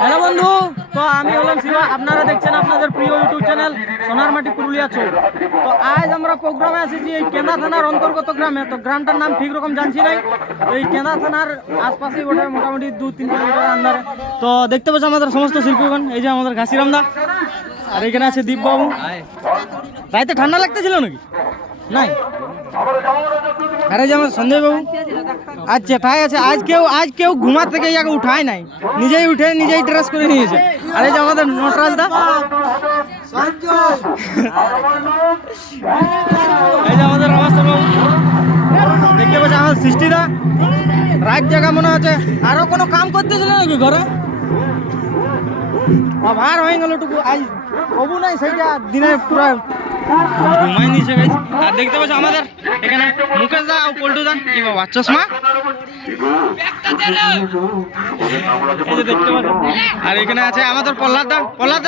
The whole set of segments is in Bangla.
হ্যালো বন্ধু, তো আমি হলাম শিবা। আপনারা দেখছেন আপনাদের প্রিয় ইউটিউব চ্যানেল সোনার মাটি পুরুলিয়া চৌক। তো আজ আমরা প্রোগ্রামে এসেছি এই কেন্দা থানার অন্তর্গত গ্রামে। তো গ্রামটার নাম ঠিক রকম জানছি নাই, এই কেন্দা থানার আশপাশেই ওঠে, মোটামুটি 2-3 কিলোমিটার আন্দারে। তো দেখতে পাচ্ছি আমাদের সমস্ত শিল্পীগণ, এই যে আমাদের ঘাসিরাম দা, আর এখানে আছে দীপবাবু। রাইতে ঠান্ডা লাগতেছিল নাকি? নাই। আরে যে আমার সঞ্জয় বাবু, আজ যেটাই আছে, আজ কেউ ঘুমা থেকে ইয়াকে উঠায় নাই, নিজেই উঠে নিজেই ড্রেস করে নিয়েছে। আর এই যে আমাদের নটরাজ দা, এই যে আমাদের রামাস্ত বাবু, দেখতে পাচ্ছি আমার সৃষ্টি দা। রাত জায়গা মনে হচ্ছে আরো কোনো কাম করতেছিল নাকি ঘরে, ভার হয়ে গেল টুকু। আজ কবু নাই সেইটা দিনে পুরা ঘুমাই নিয়েছে। আর দেখতে পাচ্ছ আমাদের এখানে মুকেশ দা আর পল্টু দা, কি বাবা চশমা এই যে দেখতে পাচ্ছ। আর এখানে আছে আমাদের প্রহ্লাদ দা,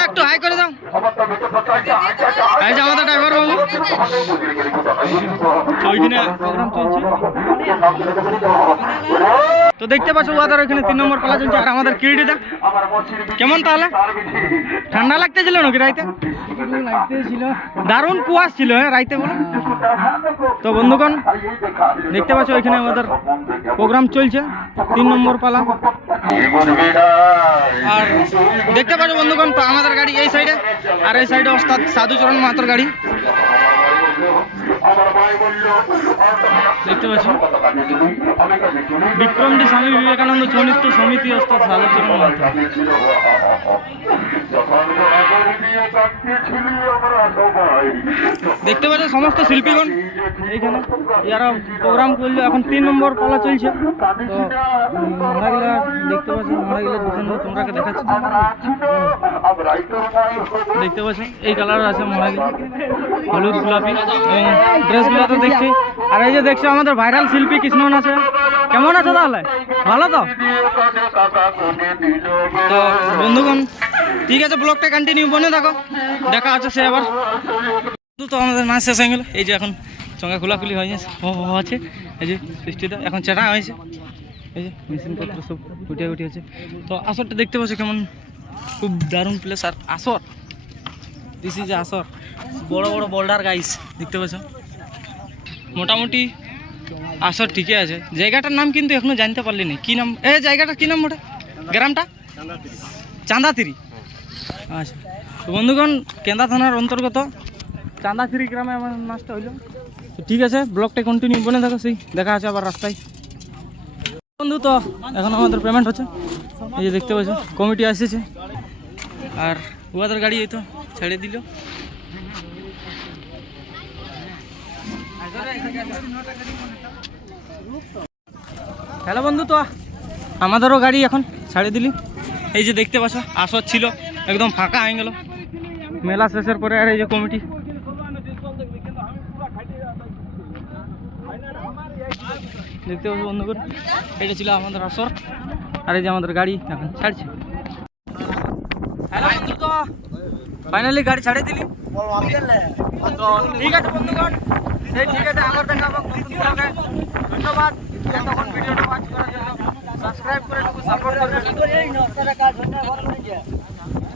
একটু হাই করে দাও। এই যে আমাদের ড্রাইভার বাবু, ওইখানে প্রোগ্রাম চলছে। তো দেখতে পাচ্ছ ওদের ওইখানে 3 নম্বর পালা চলছে। আর আমাদের কিরিটি দা কেমন, তাহলে ঠান্ডা লাগতেছিল নাকি রাইতে? লাগতেছিল, দারুণ কুয়াশ ছিল রাইতে বলো। তো বন্ধুগণ দেখতে পাচ্ছ ওইখানে আমাদের প্রোগ্রাম চলছে, 3 নম্বর পালা। আর দেখতে পাচ্ছ বন্ধুগণ, তো আমাদের গাড়ি এই সাইডে, আর এই সাইডে ওস্তাদ সাধুচরণ মাহাতোর গাড়ি দেখতে পাচ্ছ। বিক্রমটি স্বামী বিবেকানন্দ চৌনিত্য সমিতি ওস্তাদ সাধুচরণ মাহাতো। দেখতে পাচ্ছ সমস্ত শিল্পীগণ এইখানে, যারা প্রোগ্রাম করলো। এখন 3 নম্বর পালা চলছে। তো মরাগুলা দেখতে পাচ্ছ, মরাগুলা দুখান তোমরাকে দেখাচ্ছি। দেখতে পাচ্ছ এই কালার আছে মরাগুলা, হলুদ গোলাপি, এবং ড্রেসগুলো তো দেখছি। আর এই যে দেখছো আমাদের ভাইরাল শিল্পী কৃষ্ণন আছে। কেমন আছে তাহলে? ভালো তো? তো বন্ধুগণ ঠিক আছে, ব্লগটা কন্টিনিউ বনে থাকো, দেখা আছে সে আবার। তো আমাদের নাচ শেষ হয়ে গেল। এই যে এখন চঙ্গা খোলাখুলি হয়ে আছে। এই যে সৃষ্টিটা এখন চেটা হয়েছে, এই যে মেশিনপত্র সব উঠে আছে। তো আসরটা দেখতে পাচ্ছ কেমন, খুব দারুণ প্লেস। আর আসর, দিস ইজ আসর, বড় বড় বোল্ডার গাইস দেখতে পাচ্ছ। মোটামুটি আসর ঠিকই আছে। জায়গাটার নাম কিন্তু এখনো জানতে পারলি না, কি নাম এই জায়গাটার, কি নাম ওটা, গ্রামটা? চান্দাতিরি। আচ্ছা তো বন্ধুগণ, কেন্দা থানার অন্তর্গত চান্দাতিরি গ্রামে আমার নাচটা হইল। তো ঠিক আছে, ব্লগটা কন্টিনিউ বনে থাকো, সেই দেখা আছে আবার রাস্তায় বন্ধু। তো এখন আমাদের পেমেন্ট হচ্ছে, এই যে দেখতে পাচ্ছ কমিটি আসছে। আর ওদের গাড়ি এই তো ছেড়ে দিল। হ্যালো বন্ধু, তো আমাদেরও গাড়ি এখন ছাড়ে দিলি। এই যে দেখতে পাচ্ছ আসর ছিল, একদম ফাঁকা হয়ে গেল মেলা শেষের পরে। আর এই যে কমিটি দেখতে পাচ্ছ বন্ধুগণ, এটা ছিল আমাদের আসর। আর এই যে আমাদের গাড়ি এখন ছাড়ছে। হ্যালো বন্ধু, তো ফাইনালি গাড়ি ছাড়ে দিলি। তো ঠিক আছে বন্ধুগণ, ঠিক আছে, আমার দেখা এবং ধন্যবাদ এতক্ষণ ভিডিওটা ওয়াচ করার জন্য। সাবস্ক্রাইব করে সাপোর্ট করবেন।